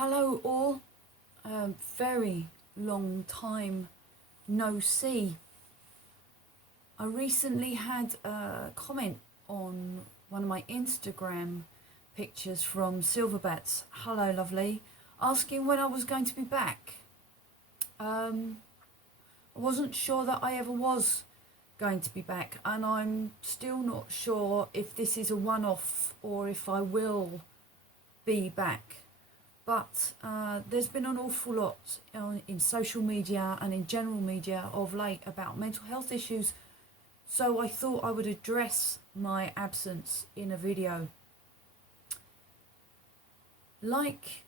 Hello all, very long time no see. I recently had a comment on one of my Instagram pictures from Silverbats, hello lovely, asking when I was going to be back. I wasn't sure that I ever was going to be back, and I'm still not sure if this is a one-off or if I will be back. But there's been an awful lot in social media and in general media of late about mental health issues, so I thought I would address my absence in a video. Like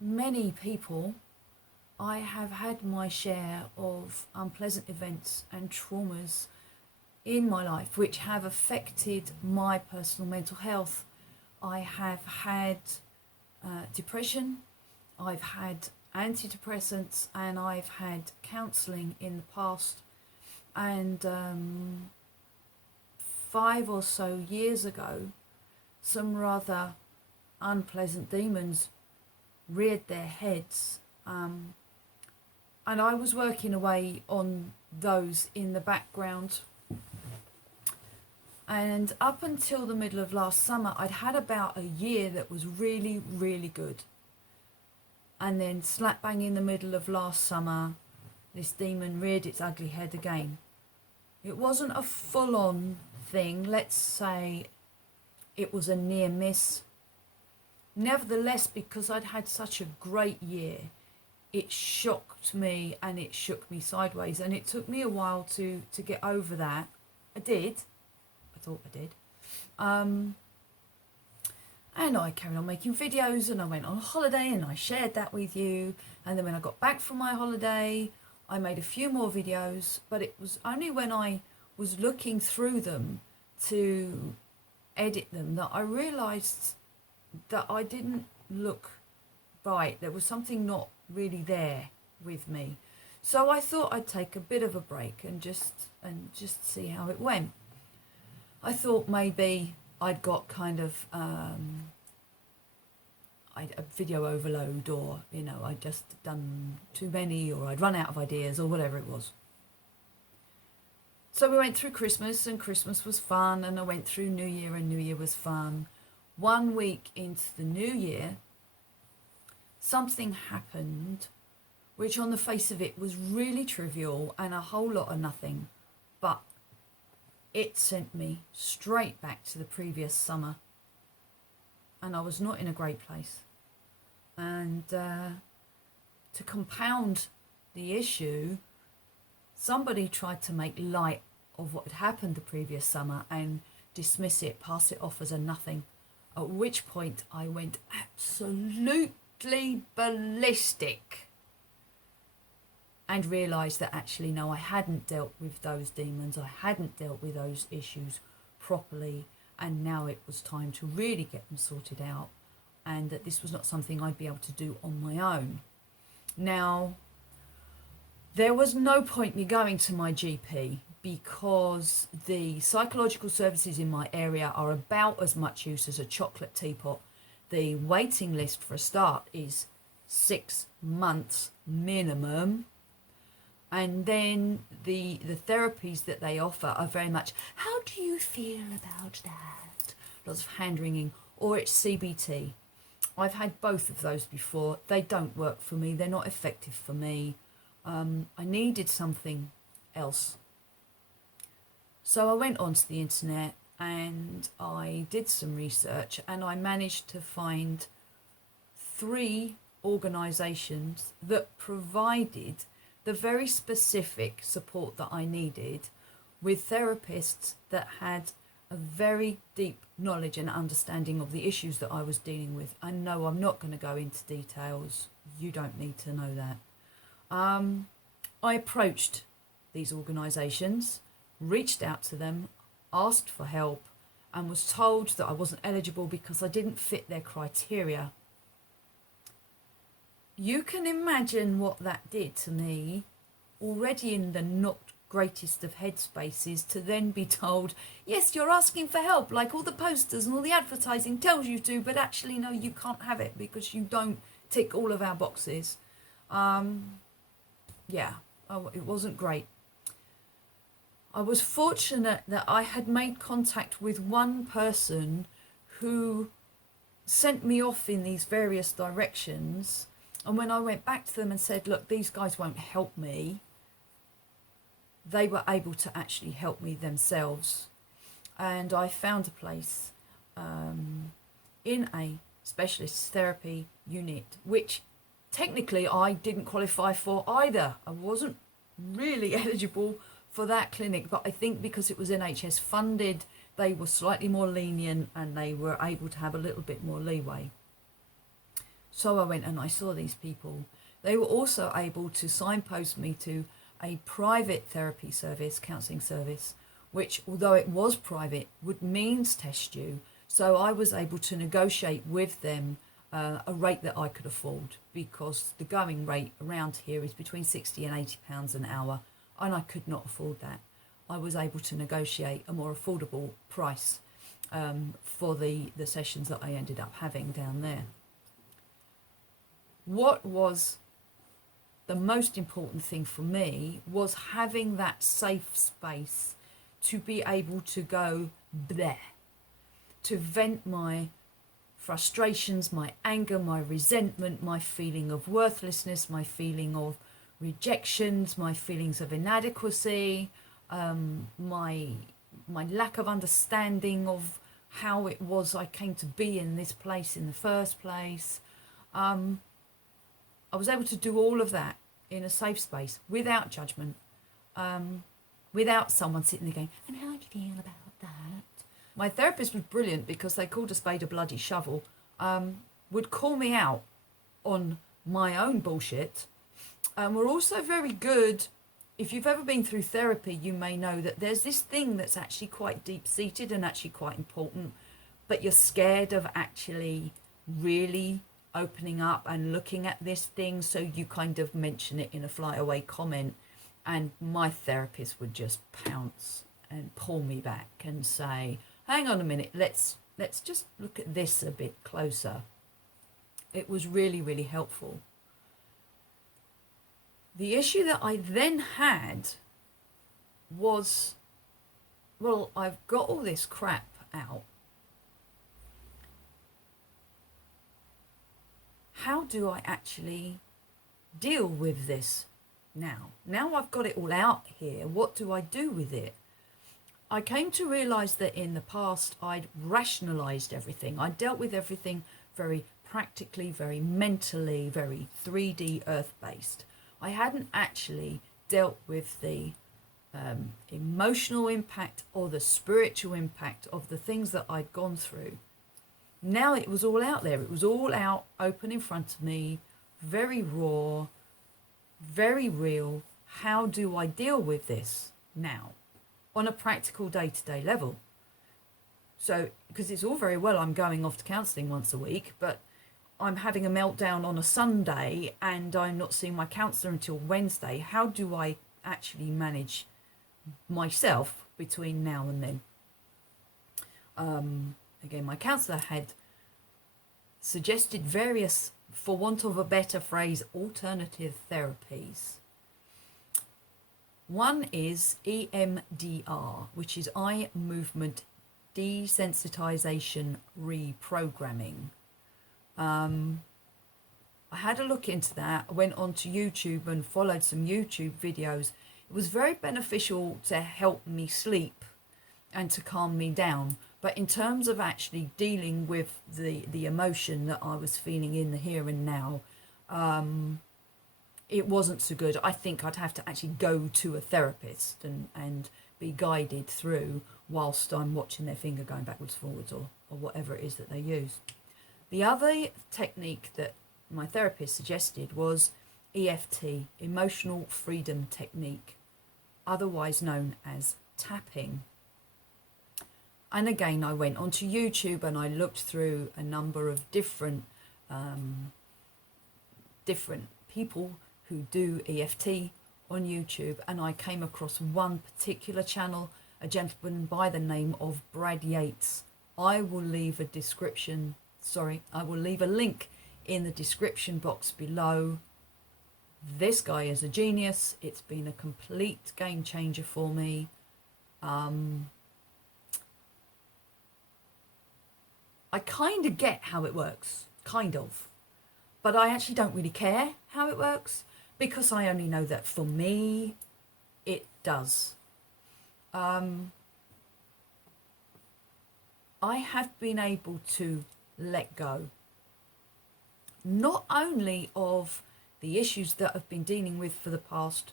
many people, I have had my share of unpleasant events and traumas in my life which have affected my personal mental health. I have had depression, I've had antidepressants, and I've had counselling in the past. And 5 or so years ago, some rather unpleasant demons reared their heads, and I was working away on those in the background. And up until the middle of last summer, I'd had about a year that was really, really good. And then slap bang in the middle of last summer, this demon reared its ugly head again. It wasn't a full-on thing. Let's say it was a near miss. Nevertheless, because I'd had such a great year, it shocked me and it shook me sideways. And it took me a while to get over that. I did. I thought I did. And I carried on making videos, and I went on holiday and I shared that with you. And then when I got back from my holiday, I made a few more videos, but it was only when I was looking through them to edit them that I realised that I didn't look right. There was something not really there with me. So I thought I'd take a bit of a break and just see how it went. I thought maybe I'd got kind of a video overload, or I'd just done too many, or I'd run out of ideas, or whatever it was. So we went through Christmas, and Christmas was fun, and I went through New Year, and New Year was fun. 1 week into the new year, something happened which on the face of it was really trivial and a whole lot of nothing, but it sent me straight back to the previous summer, and I was not in a great place. And to compound the issue, somebody tried to make light of what had happened the previous summer and dismiss it, pass it off as a nothing, at which point I went absolutely ballistic and realised that actually no, I hadn't dealt with those demons, I hadn't dealt with those issues properly, and now it was time to really get them sorted out, and that this was not something I'd be able to do on my own. Now, there was no point me going to my GP, because the psychological services in my area are about as much use as a chocolate teapot. The waiting list for a start is 6 months minimum. And then the therapies that they offer are very much, how do you feel about that? Lots of hand-wringing, or it's CBT. I've had both of those before. They don't work for me. They're not effective for me. I needed something else. So I went onto the internet and I did some research, and I managed to find 3 organisations that provided the very specific support that I needed, with therapists that had a very deep knowledge and understanding of the issues that I was dealing with. And no, I'm not going to go into details. You don't need to know that. I approached these organisations, reached out to them, asked for help, and was told that I wasn't eligible because I didn't fit their criteria. You can imagine what that did to me, already in the not greatest of headspaces, to then be told, yes, you're asking for help, like all the posters and all the advertising tells you to, but actually no, you can't have it because you don't tick all of our boxes. Yeah, it wasn't great. I was fortunate that I had made contact with one person who sent me off in these various directions. And when I went back to them and said, look, these guys won't help me, they were able to actually help me themselves. And I found a place in a specialist therapy unit, which technically I didn't qualify for either. I wasn't really eligible for that clinic, but I think because it was NHS funded, they were slightly more lenient and they were able to have a little bit more leeway. So I went and I saw these people. They were also able to signpost me to a private therapy service, counselling service, which, although it was private, would means test you. So I was able to negotiate with them a rate that I could afford, because the going rate around here is between £60 and £80 an hour, and I could not afford that. I was able to negotiate a more affordable price for the sessions that I ended up having down there. What was the most important thing for me was having that safe space to be able to go there, to vent my frustrations, my anger, my resentment, my feeling of worthlessness, my feeling of rejections, my feelings of inadequacy, my lack of understanding of how it was I came to be in this place in the first place. I was able to do all of that in a safe space without judgment, without someone sitting there going, and how do you feel about that? My therapist was brilliant, because they called a spade a bloody shovel, would call me out on my own bullshit. Were also very good. If you've ever been through therapy, you may know that there's this thing that's actually quite deep-seated and actually quite important, but you're scared of actually really opening up and looking at this thing, so you kind of mention it in a flyaway comment, and my therapist would just pounce and pull me back and say, hang on a minute, let's just look at this a bit closer. It was really, really helpful. The issue that I then had was, well, I've got all this crap out. How do I actually deal with this now? Now I've got it all out here, what do I do with it? I came to realise that in the past I'd rationalised everything. I dealt with everything very practically, very mentally, very 3D earth-based. I hadn't actually dealt with the emotional impact or the spiritual impact of the things that I'd gone through. Now it was all out there. It was all out, open in front of me, very raw, very real. How do I deal with this now on a practical day-to-day level? So, because it's all very well I'm going off to counselling once a week, but I'm having a meltdown on a Sunday and I'm not seeing my counsellor until Wednesday. How do I actually manage myself between now and then? Again, my counsellor had suggested various, for want of a better phrase, alternative therapies. One is EMDR, which is eye movement desensitization reprogramming. I had a look into that. I went onto YouTube and followed some YouTube videos. It was very beneficial to help me sleep and to calm me down. But in terms of actually dealing with the emotion that I was feeling in the here and now, it wasn't so good. I think I'd have to actually go to a therapist and be guided through whilst I'm watching their finger going backwards, forwards, or whatever it is that they use. The other technique that my therapist suggested was EFT, Emotional Freedom Technique, otherwise known as tapping. And again, I went onto YouTube and I looked through a number of different people who do EFT on YouTube, and I came across one particular channel, a gentleman by the name of Brad Yates. I will leave a link in the description box below. This guy is a genius. It's been a complete game changer for me. I kind of get how it works, kind of, but I actually don't really care how it works, because I only know that for me it does. I have been able to let go, not only of the issues that I've been dealing with for the past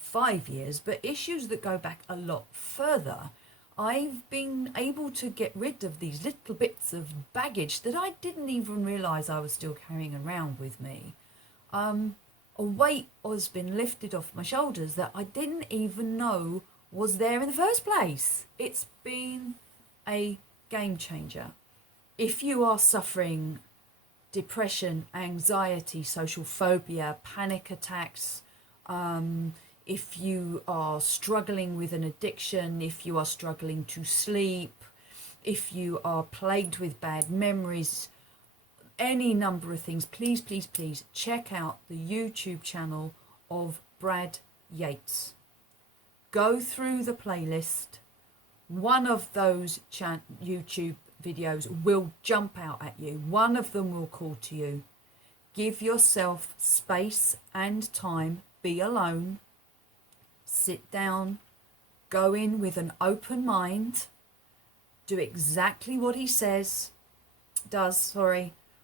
5 years, but issues that go back a lot further. I've been able to get rid of these little bits of baggage that I didn't even realise I was still carrying around with me. A weight has been lifted off my shoulders that I didn't even know was there in the first place. It's been a game changer. If you are suffering depression, anxiety, social phobia, panic attacks, if you are struggling with an addiction, if you are struggling to sleep, if you are plagued with bad memories, any number of things, please, please, please check out the YouTube channel of Brad Yates. Go through the playlist. One of those YouTube videos will jump out at you. One of them will call to you. Give yourself space and time. Be alone. Sit down. Go in with an open mind. Do exactly what he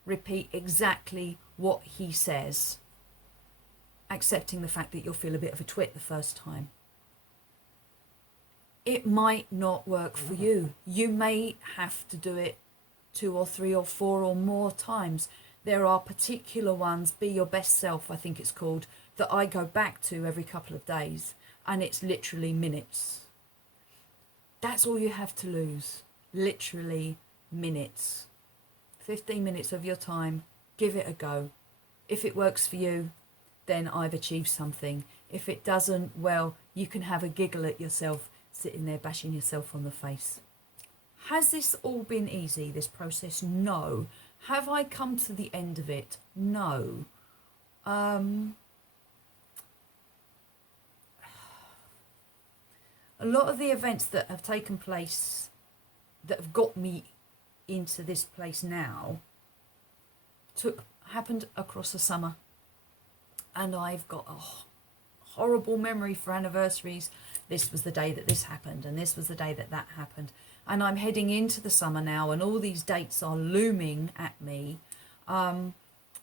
repeat exactly what he says. Accepting the fact that you'll feel a bit of a twit the first time. It might not work for you. You may have to do it 2 or 3 or 4 or more times. There are particular ones, Be Your Best Self, I think it's called, that I go back to every couple of days, and it's literally minutes. That's all you have to lose. Literally minutes. 15 minutes of your time. Give it a go. If it works for you, then I've achieved something. If it doesn't, well, you can have a giggle at yourself sitting there bashing yourself on the face. Has this all been easy, this process? No. Have I come to the end of it? No. A lot of the events that have taken place that have got me into this place now happened across the summer, and I've got a horrible memory for anniversaries. This was the day that this happened, and this was the day that that happened, and I'm heading into the summer now, and all these dates are looming at me,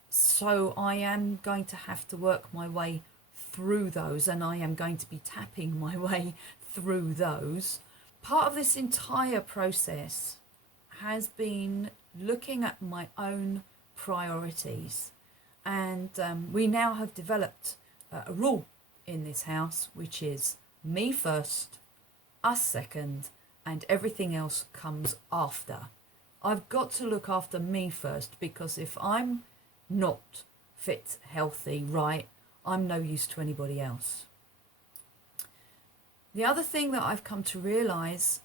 so I am going to have to work my way through those, and I am going to be tapping my way through those. Part of this entire process has been looking at my own priorities, and we now have developed a rule in this house, which is me first, us second, and everything else comes after. I've got to look after me first, because if I'm not fit, healthy, right, I'm no use to anybody else. The other thing that I've come to realise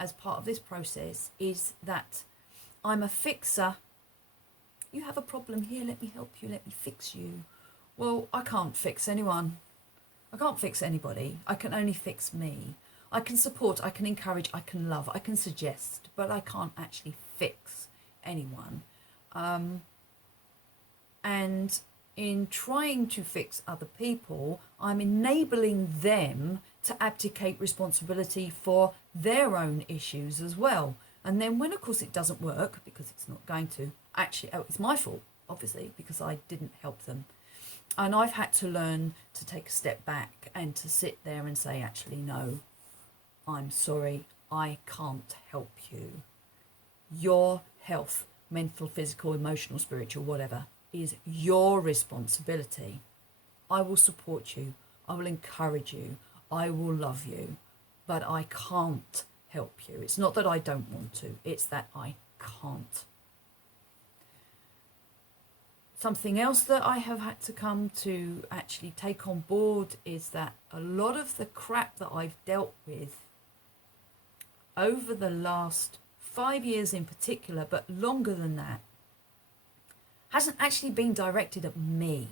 as part of this process is that I'm a fixer. You have a problem here, let me help you, let me fix you. Well, I can't fix anyone. I can't fix anybody. I can only fix me. I can support, I can encourage, I can love, I can suggest, but I can't actually fix anyone. And in trying to fix other people, I'm enabling them to abdicate responsibility for their own issues as well. And then when, of course, it doesn't work, because it's not going to, actually, it's my fault, obviously, because I didn't help them. And I've had to learn to take a step back and to sit there and say, actually, no, I'm sorry, I can't help you. Your health, mental, physical, emotional, spiritual, whatever, is your responsibility. I will support you. I will encourage you. I will love you. But I can't help you. It's not that I don't want to. It's that I can't. Something else that I have had to come to actually take on board is that a lot of the crap that I've dealt with over the last 5 years in particular, but longer than that, hasn't actually been directed at me.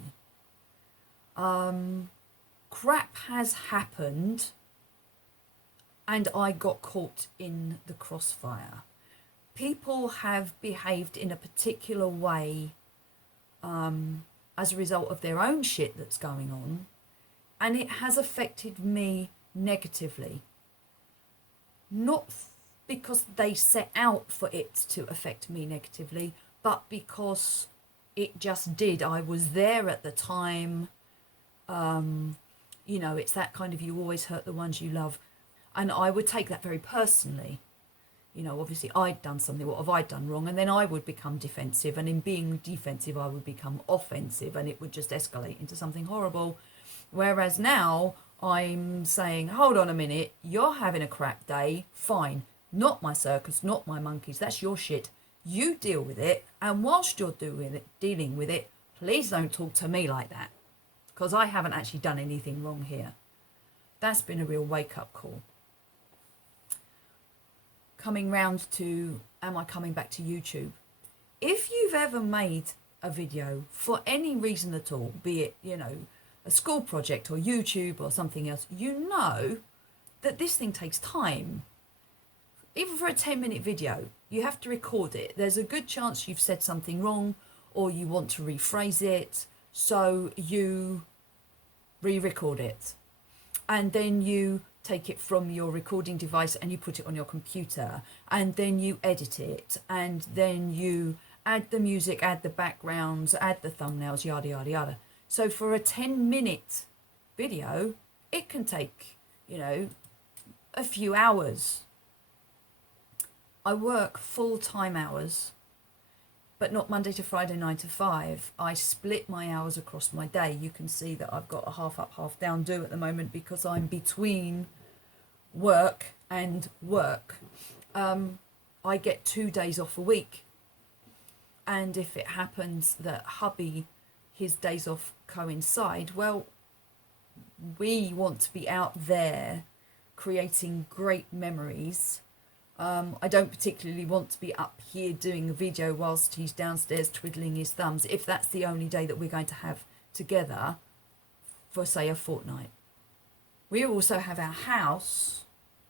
Crap has happened and I got caught in the crossfire. People have behaved in a particular way as a result of their own shit that's going on, and it has affected me negatively. Not because they set out for it to affect me negatively, but because it just did. I was there at the time. You know, it's that kind of, you always hurt the ones you love. And I would take that very personally. You know, obviously I'd done something, what have I done wrong? And then I would become defensive. And in being defensive, I would become offensive. And it would just escalate into something horrible. Whereas now I'm saying, hold on a minute, you're having a crap day. Fine. Not my circus, not my monkeys. That's your shit. You deal with it. And whilst you're dealing with it, please don't talk to me like that. Because I haven't actually done anything wrong here. That's been a real wake-up call. Coming round to, am I coming back to YouTube? If you've ever made a video for any reason at all, be it, you know, a school project or YouTube or something else, you know that this thing takes time. Even for a 10-minute video, you have to record it. There's a good chance you've said something wrong or you want to rephrase it, so you re-record it. And then you take it from your recording device and you put it on your computer, and then you edit it, and then you add the music, add the backgrounds, add the thumbnails, yada yada yada. So for a 10-minute video, it can take, you know, a few hours. I work full-time hours, but not Monday to Friday 9 to 5. I split my hours across my day. You can see that I've got a half up, half down do at the moment because I'm between work and work. I get 2 days off a week. And if it happens that hubby, his days off coincide, well, we want to be out there creating great memories. I don't particularly want to be up here doing a video whilst he's downstairs twiddling his thumbs, if that's the only day that we're going to have together for, say, a fortnight. We also have our house.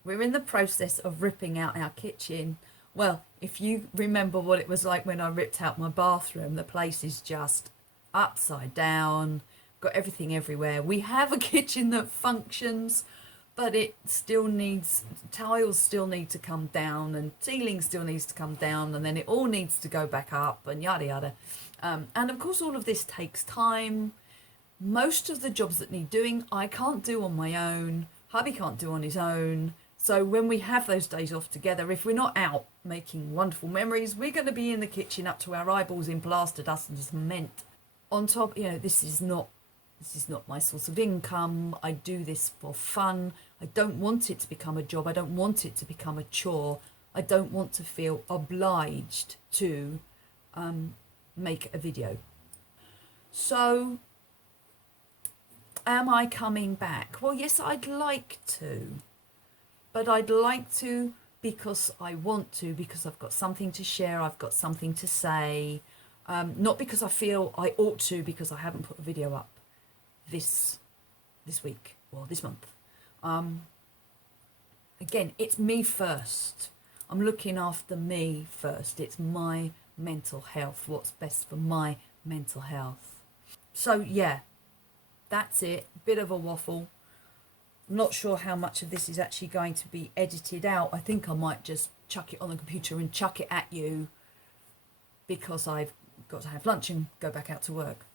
We're in the process of ripping out our kitchen. Well, if you remember what it was like when I ripped out my bathroom, the place is just upside down, got everything everywhere. We have a kitchen that functions, but it still needs, tiles still need to come down and ceiling still needs to come down, and then it all needs to go back up and yada yada. And of course all of this takes time. Most of the jobs that need doing, I can't do on my own. Hubby can't do on his own. So when we have those days off together, if we're not out making wonderful memories, we're going to be in the kitchen up to our eyeballs in plaster dust and cement. On top, you know, this is not my source of income. I do this for fun. I don't want it to become a job. I don't want it to become a chore. I don't want to feel obliged to make a video. So, am I coming back? Well, yes, I'd like to. But I'd like to because I want to, because I've got something to share, I've got something to say. Not because I feel I ought to, because I haven't put a video up this week or this month. Again, it's me first. I'm looking after me first. It's my mental health, what's best for my mental health. So yeah, that's it. Bit of a waffle. I'm not sure how much of this is actually going to be edited out. I think I might just chuck it on the computer and chuck it at you because I've got to have lunch and go back out to work.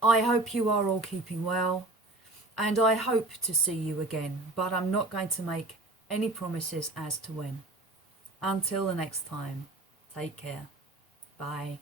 I hope you are all keeping well, and I hope to see you again, but I'm not going to make any promises as to when. Until the next time, take care. Bye.